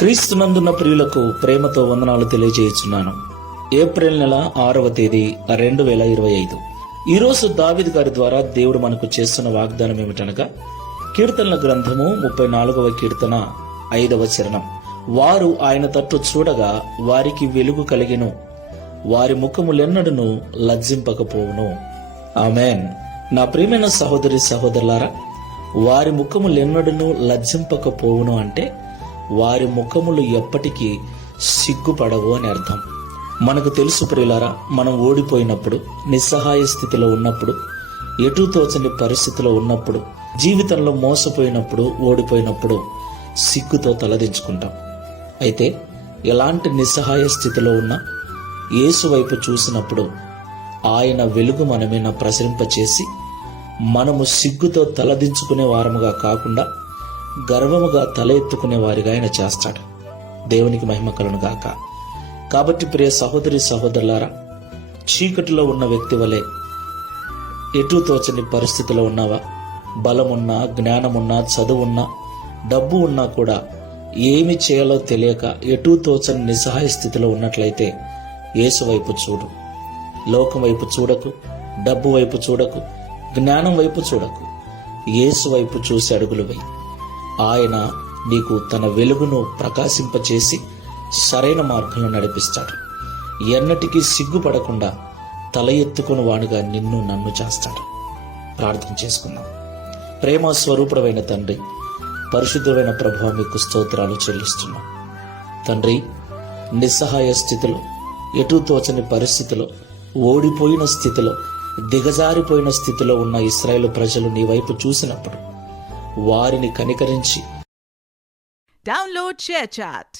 క్రీస్తునందున్న ప్రియులకు ప్రేమతో వందనాలు తెలియజేయుచున్నాను. ఏప్రిల్ నెల 6వ తేదీ 2025. ఈరోజు దావీదు గారి ద్వారా దేవుడు మనకు చేస్తున్న వాగ్దానం ఏమిటనగా, కీర్తనల గ్రంథము 34వ కీర్తన 5వ చరణం. వారు ఆయన తట్టు చూడగా వారికి వెలుగు కలిగెను, వారి ముఖములెన్నడను లజ్జింపకపోవును. ఆమేన్. నా ప్రియమైన సహోదరి సహోదరులారా, వారి ముఖములెన్నడను లజ్జింపకపోవును అంటే వారి ముఖములు ఎప్పటికీ సిగ్గుపడవు అని అర్థం. మనకు తెలుసు ప్రియులారా, మనం ఓడిపోయినప్పుడు, నిస్సహాయ స్థితిలో ఉన్నప్పుడు, ఎటూ తోచని పరిస్థితిలో ఉన్నప్పుడు, జీవితంలో మోసపోయినప్పుడు, ఓడిపోయినప్పుడు సిగ్గుతో తలదించుకుంటాం. అయితే ఎలాంటి నిస్సహాయ స్థితిలో ఉన్నా యేసు వైపు చూసినప్పుడు ఆయన వెలుగు మన మీద ప్రసరింపచేసి మనము సిగ్గుతో తలదించుకునే వారముగా కాకుండా గర్వముగా తల ఎత్తుకునే వారిగా ఆయన చేస్తాడు. దేవునికి మహిమ కలుగును గాక. కాబట్టి ప్రియ సహోదరి సహోదరులారా, చీకటిలో ఉన్న వ్యక్తి వలె ఎటూ తోచని పరిస్థితిలో ఉన్నావా? బలమున్నా, జ్ఞానమున్నా, చదువున్నా, డబ్బు ఉన్నా కూడా ఏమి చేయాలో తెలియక ఎటూ తోచని నిస్సహాయ స్థితిలో ఉన్నట్లయితే యేసు వైపు చూడు. లోకం వైపు చూడకు, డబ్బు వైపు చూడకు, జ్ఞానం వైపు చూడకు. యేసు వైపు చూసి అడుగులు వేయి. ఆయన నీకు తన వెలుగును ప్రకాశింపచేసి సరైన మార్గంలో నడిపిస్తాడు. ఎన్నటికీ సిగ్గుపడకుండా తల ఎత్తుకుని వాడుగా నిన్ను నన్ను చేస్తాడు. ప్రార్థన చేసుకుందాం. ప్రేమ స్వరూపుడమైన తండ్రి, పరిశుద్ధమైన ప్రభువా, మీకు స్తోత్రాలు చెల్లిస్తున్నాం. తండ్రి, నిస్సహాయ స్థితిలో, ఎటూ తోచని పరిస్థితిలో, ఓడిపోయిన స్థితిలో, దిగజారిపోయిన స్థితిలో ఉన్న ఇశ్రాయేలు ప్రజలు నీ వైపు చూసినప్పుడు వారిని కనికరించి Download ShareChat.